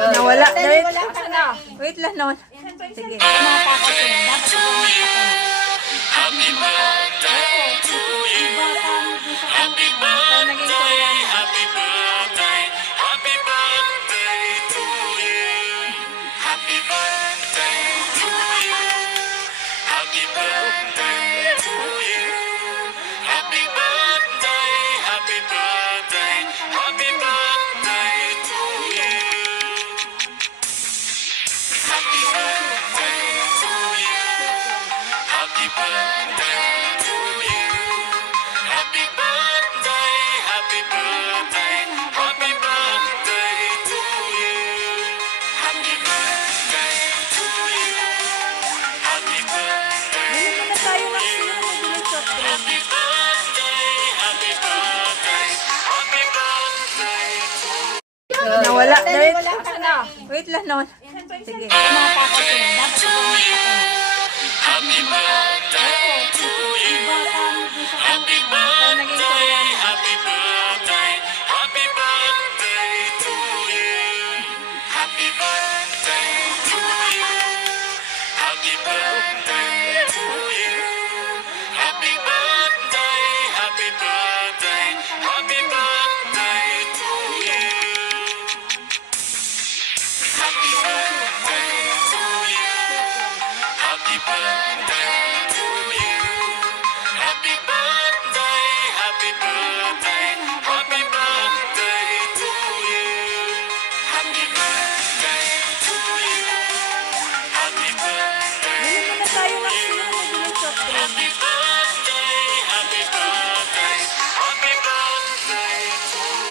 Nawala. Wait lang naman. Sige. Happy birthday to you. Happy birthday, happy birthday, happy birthday to you. Happy birthday to you. Happy birthday to you. Happy birthday, happy birthday, happy birthday to you. Happy birthday to you. Happy birthday to you. Happy birthday, happy birthday, happy birthday to you. Happy birthday to you. Happy birthday to you. Happy birthday, happy birthday, happy birthday to you. Nawala. Wait lang naman. Sige. To you. Happy birthday